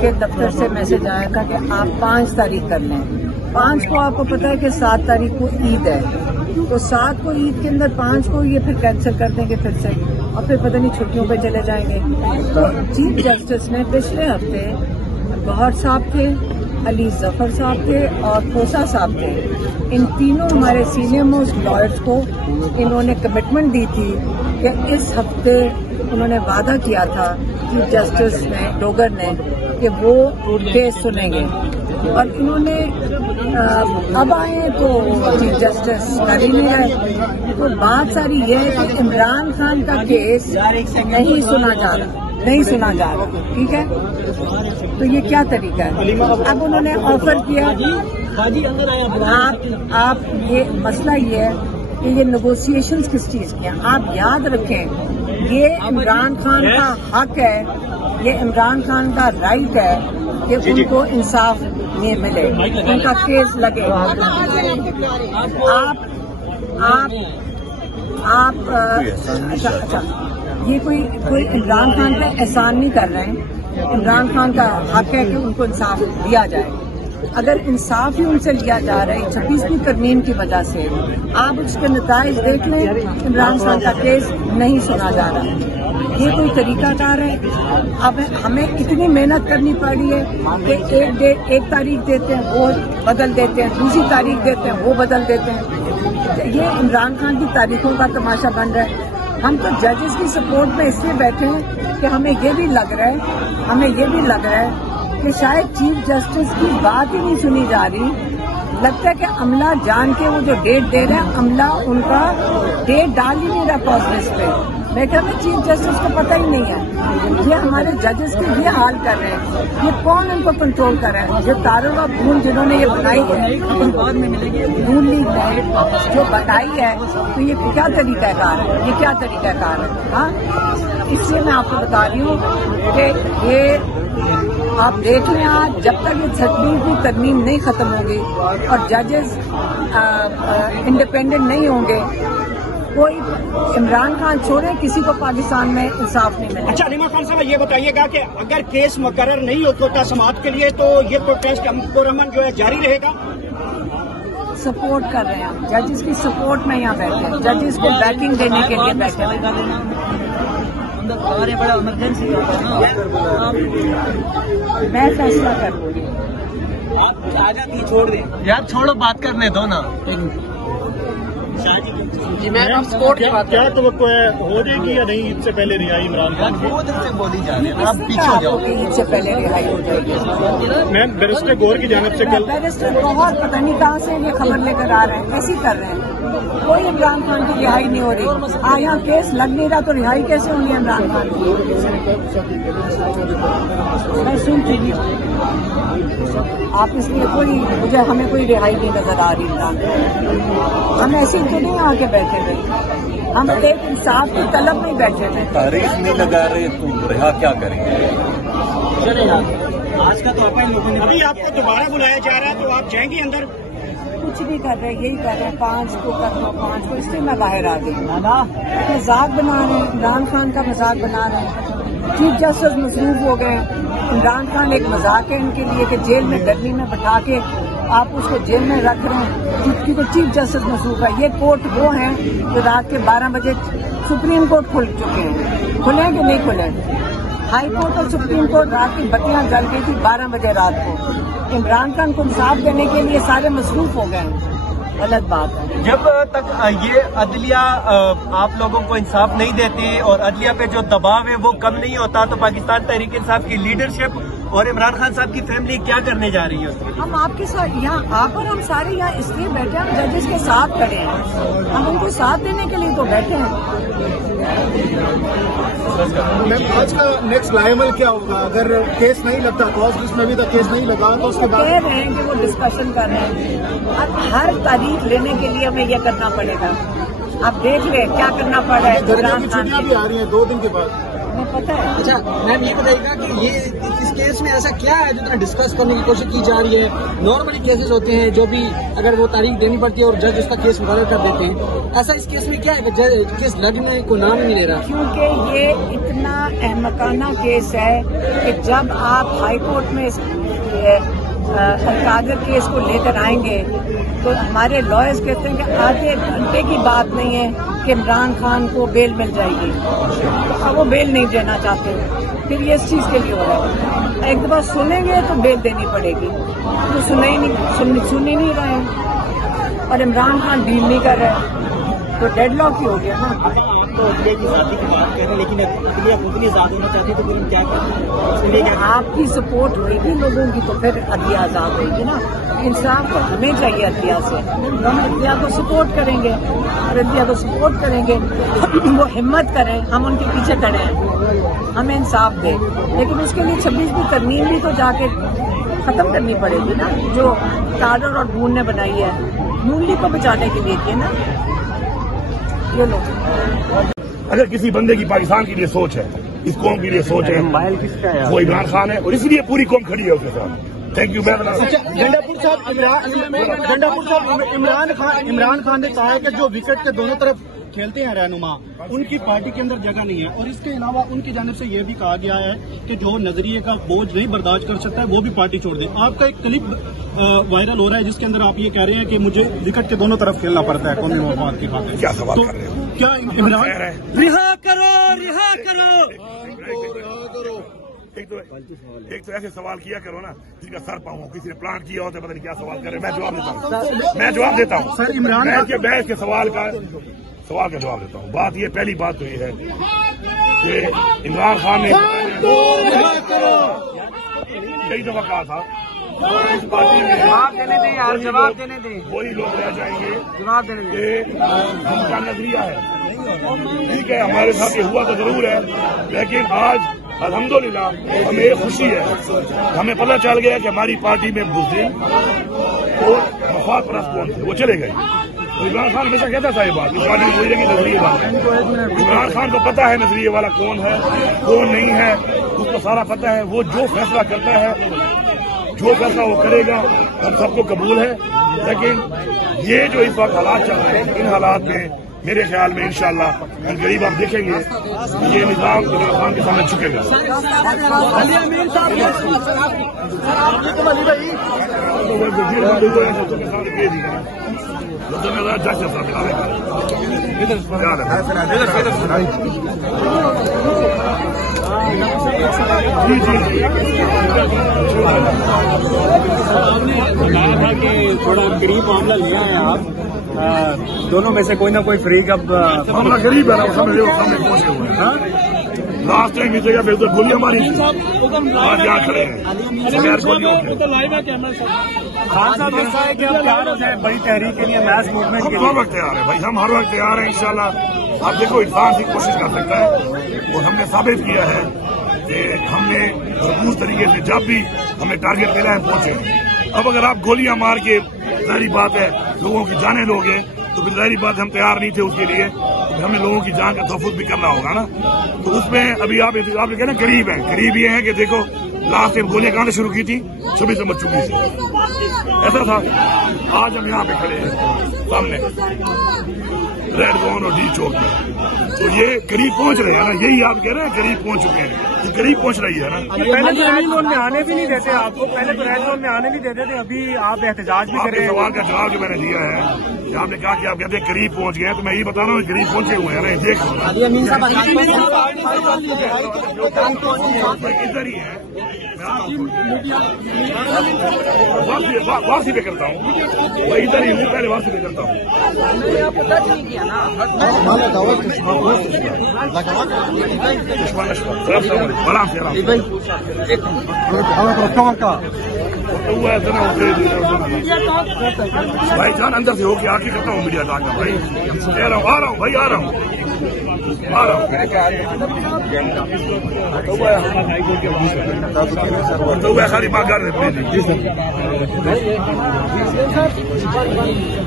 के दफ्तर से मैसेज आया था कि आप 5 तारीख कर लें। 5 को आपको पता है कि 7 तारीख को ईद है, तो 7 को ईद के अंदर 5 को ये फिर कैंसिल कर देंगे फिर से, और फिर पता नहीं छुट्टियों पे चले जाएंगे। तो चीफ जस्टिस ने पिछले हफ्ते गौहर साहब थे, अली जफर साहब थे और खोसा साहब थे, इन तीनों हमारे सीनियर मोस्ट लॉयर्स को इन्होंने कमिटमेंट दी थी कि इस हफ्ते उन्होंने वादा किया था चीफ जस्टिस ने डोगर ने कि वो केस सुनेंगे, और इन्होंने अब आए तो चीफ जस्टिस कर ही नहीं रहे। तो बात सारी ये है कि इमरान खान का केस नहीं सुना जा रहा, ठीक है। तो ये क्या तरीका है? अब उन्होंने ऑफर किया, आप ये मसला ये है कि ये नेगोशिएशंस किस चीज की हैं। आप याद रखें, ये इमरान खान का हक है, ये इमरान खान का राइट है कि उनको इंसाफ नहीं मिले, उनका केस लगे। अच्छा, ये कोई इमरान खान पे एहसान नहीं कर रहे हैं। इमरान खान का हक है कि उनको इंसाफ दिया जाए। अगर इंसाफ ही उनसे लिया जा रहा है 26वीं तरमीम की वजह से, आप उसके नताइज देख लें, इमरान खान का केस नहीं सुना जा रहा। ये कोई तरीकाकार है? अब हमें इतनी मेहनत करनी पड़ी है कि एक तारीख देते हैं वो बदल देते हैं, दूसरी तारीख देते हैं वो बदल देते हैं। ये इमरान खान की तारीखों का तमाशा बन रहा है। हम तो जजेस की सपोर्ट में इसलिए बैठे हैं कि हमें ये भी लग रहा है कि शायद चीफ जस्टिस की बात ही नहीं सुनी जा रही। लगता है कि अमला जान के वो जो डेट दे रहे हैं, अमला उनका डेट डाल ही नहीं रहा कॉज लिस्ट पे। मैं कहता चीफ जस्टिस को पता ही नहीं है। ये हमारे जजेस के ये हाल कर रहे हैं, ये कौन उनको कंट्रोल कर रहा है? जो तारुल भून जिन्होंने ये बनाई है, नून लीग ने जो बताई है, तो ये क्या तरीकाकार है? ये क्या तरीकाकार है? हाँ, इसलिए मैं आपको बता रही हूँ कि ये आप देख लें, आज जब तक ये 26वीं तरमीम नहीं खत्म होगी और जजेस इंडिपेंडेंट नहीं होंगे, कोई इमरान खान छोड़े किसी को पाकिस्तान में इंसाफ नहीं मिलेगा। अच्छा, अलीमा खान साहब ये बताइएगा कि अगर केस मुकर्रर नहीं होता समाअत के लिए, तो ये प्रोटेस्ट पुरअमन जो है जारी रहेगा? सपोर्ट कर रहे हैं हम, जजेस की सपोर्ट में यहाँ बैठे हैं, जजेस को बैकिंग देने के लिए बैठे हैं। बड़ा इमरजेंसी मैं फैसला करूँगी। आप आजादी छोड़ दें यार, छोड़ो, बात करने दो ना। जी मैं आप स्पोर्ट की बात क्या तो हो जाएगी या नहीं ईद से पहले रिहाई इमरान खान? 2 दिन से बोली जा रही है, आप पीछे हो जाओ। ईद से पहले रिहाई हो जाएगी। मैम, बैरिस्टर गौर की जानिब से कल बैरिस्टर गौहर पता नहीं कहाँ से ये खबर लेकर आ रहे हैं, ऐसे ही कर रहे हैं। कोई इमरान खान की रिहाई नहीं हो रही। यहाँ केस लग नहीं रहा तो रिहाई कैसे होनी है इमरान खान की? मैं सुनती नहीं, आप इसलिए हमें कोई रिहाई नहीं नजर आ रही इमरान खान। हम ऐसे ही तो नहीं आके बैठे थे, हम एक इंसाफ की तलब में बैठे थे। तारीख नहीं लगा रहे तो रिहा क्या करेंगे? आज का तो अभी आपको दोबारा बुलाया जा रहा है, तो आप जाएंगे अंदर? कुछ नहीं कर रहे, यही कर रहे हैं 5 को कर लो, 5 को, इसलिए मैं बाहर आ गई। मजाक बना रहे हैं, इमरान खान का मजाक बना रहे हैं। चीफ जस्टिस मसरूफ हो गए। इमरान खान एक मजाक है इनके लिए कि जेल में गर्मी में बैठा के आप उसको जेल में रख रहे हैं, जबकि तो चीफ जस्टिस मसरूफ है। ये कोर्ट वो हैं जो रात के 12 बजे सुप्रीम कोर्ट खुल चुके हैं, खुले कि नहीं खुले? हाई कोर्ट और सुप्रीम कोर्ट रात की बत्तियां जल गई थी 12 बजे रात को। इमरान खान को इंसाफ देने के लिए सारे मसरूफ हो गए। गलत बात है। जब तक ये अदलिया आप लोगों को इंसाफ नहीं देती और अदलिया पे जो दबाव है वो कम नहीं होता, तो पाकिस्तान तहरीक इंसाफ की लीडरशिप और इमरान खान साहब की फैमिली क्या करने जा रही है? हम आपके साथ यहाँ, आप और हम सारे यहाँ इसलिए बैठे हैं, हम जजेस के साथ खड़े हैं, हम उनको साथ देने के लिए तो बैठे हैं। मैम, आज का नेक्स्ट लाइमल क्या होगा अगर केस नहीं लगता? कॉज लिस्ट में भी तो केस नहीं लगा, तो उसके बाद कह रहे हैं कि वो डिस्कशन कर रहे हैं। अब हर तारीख लेने के लिए हमें यह करना पड़ेगा। आप देख ले क्या करना पड़ रहा है। गर्मियों की छुट्टियां भी आ रही हैं 2 दिन के बाद, हमें पता है। अच्छा मैम, ये बताइएगा कि ये केस में ऐसा क्या है जो डिस्कस करने की कोशिश की जा रही है? नॉर्मली केसेस होते हैं जो भी अगर वो तारीख देनी पड़ती है और जज उसका केस मुकर्रर कर देते हैं, ऐसा इस केस में क्या है कि केस लगने को नाम नहीं ले रहा? क्योंकि ये इतना अहमकाना केस है कि जब आप हाई कोर्ट में इस अलकादर केस को लेकर आएंगे तो हमारे लॉयर्स कहते हैं कि आधे घंटे की बात नहीं है कि इमरान खान को बेल मिल जाएगी, अब वो बेल नहीं देना चाहते, फिर ये इस चीज के लिए हो रहा है। एक दफा सुनेंगे तो बेल देनी पड़ेगी, तो सुन ही नहीं रहे हैं और इमरान खान डील नहीं कर रहे हैं, तो डेडलॉक ही हो गया ना। तो अदलिया की शादी की बात कर रहे हैं, लेकिन अदलिया खुद नहीं आजाद होना चाहती, तो फिर हम क्या करें? आपकी सपोर्ट होगी लोगों की तो फिर अदलिया आजाद होगी ना। इंसाफ तो हमें चाहिए अदलिया से, हम अदलिया को सपोर्ट करेंगे और अदलिया को सपोर्ट करेंगे वो हिम्मत करें, हम उनके पीछे खड़े हैं, हमें इंसाफ दें, लेकिन उसके लिए 26वीं तरमीम भी तो जाके खत्म करनी पड़ेगी ना, जो टाडर और बून ने बनाई है नून लीग को बचाने के लिए की ना। ये लोग अगर किसी बंदे की पाकिस्तान के लिए सोच है, इस कौम के लिए सोच है, वो इमरान खान है और इसलिए पूरी कौम खड़ी है उसके साथ। Thank you. गंडापुर साहब इमरान खान ने कहा है कि जो विकेट के दोनों तरफ खेलते हैं रहनुमा, उनकी पार्टी के अंदर जगह नहीं है, और इसके अलावा उनकी जानिब से यह भी कहा गया है कि जो नजरिए का बोझ नहीं बर्दाश्त कर सकता है वो भी पार्टी छोड़ दे। आपका एक क्लिप वायरल हो रहा है जिसके अंदर आप ये कह रहे हैं कि मुझे विकेट के दोनों तरफ खेलना पड़ता है कौमी मफाद की खातिर। क्या सवाल कर रहे हो? क्या इमरान रिहा करो, रिहा करो। एक तो ऐसे सवाल किया करो ना जिसका सर पाऊँ, किसी ने प्लान किया होता है, पता नहीं क्या सवाल करे। मैं जवाब देता हूँ सर इमरान मैं इसके सवाल का जवाब देता हूँ। बात ये, पहली बात तो ये है कि इमरान खान ने कई दफा कहा था इस पार्टी में जवाब देने दें, वही लोग रह जाएंगे जवाब देने दें। कि उनका नजरिया है, ठीक है, हमारे साथ ये हुआ तो जरूर है, लेकिन आज अल्हम्दुलिल्लाह हमें एक खुशी है, हमें पता चल गया कि हमारी पार्टी में बुज़दिल और मफाद परस्त कौन थे, वो चले गए। इमरान खान हमेशा कहता था ये बात, इस पार्टी में कोई नहीं नजरिए वाला है। इमरान खान को पता है नजरिए वाला कौन है कौन नहीं है, उसको सारा पता है। वो जो फैसला करता है, जो फैसला वो करेगा, हम सबको कबूल है। लेकिन ये जो इस वक्त हालात चल रहे हैं, इन हालात में मेरे ख्याल में इंशाअल्लाह करीब आप देखेंगे ये निजाम इमरान खान के सामने झुकेगा। थोड़ा गरीब मामला लिया है आप, दोनों में से कोई ना कोई फ्रीक अब मामला गरीब है ना, सामने पहुंचे हुए हैं। लास्ट टाइम इस जगह पे उधर गोलियां मारी थी, आज यहाँ खड़े हैं बगैर गोलियों के। खान साहब ने कहा है कि अब तैयार हो जाए बड़ी तहरीक के लिए, मैच मूवमेंट के लिए। हर वक्त तैयार है भाई, हम हर वक्त तैयार हैं इंशाल्लाह। आप देखो इंसान की कोशिश कर सकता है और हमने साबित किया है कि हमने भरपूर तरीके से जब भी हमें टारगेट मिला है पहुंचे। अब अगर आप गोलियां मार के, जाहिर बात है लोगों की जानें लोगे, तो फिर जाहिर बात हम तैयार नहीं थे उसके लिए, तो हमें लोगों की जान का तहफ़्फ़ुज़ भी करना होगा ना। तो उसमें अभी आप कहना करीब है, करीब ये है कि देखो लास्ट टाइम गोलियां कहां से शुरू की थी, 26 नंबर चुकी थी, ऐसा था। आज हम यहाँ पे खड़े हैं सामने रेड जोन और डी चौक में, तो ये करीब पहुंच रहे हैं ना, यही आप कह रहे हैं करीब पहुंच चुके हैं, ये करीब पहुंच रही है ना। पहले तो रेड जोन में आने भी नहीं देते आपको, पहले तो रेड जोन में आने नहीं देते थे, अभी आप एहतजाज भी कर रहे हैं। सवाल का जवाब जो मैंने दिया है, आपने कहा कि आप कहते हैं करीब पहुंच गए, तो मैं यही बता रहा हूँ करीब पहुंचे हुए हैं ना, देख इधर ही है। वापसी पे करता हूँ, वही इधर ही हूँ, पहले वापसी पे करता हूँ। भाई जान अंदर से होके आके करता हूँ मीडिया टाक का भाई, कह रहा हूँ आ रहा हूँ भाई, आ रहा हूँ तो वह सारी बात कर रहे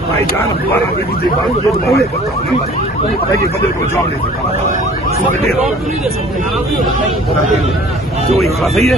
भाई जान हमारा बंदे को जॉब नहीं जो इखला सही है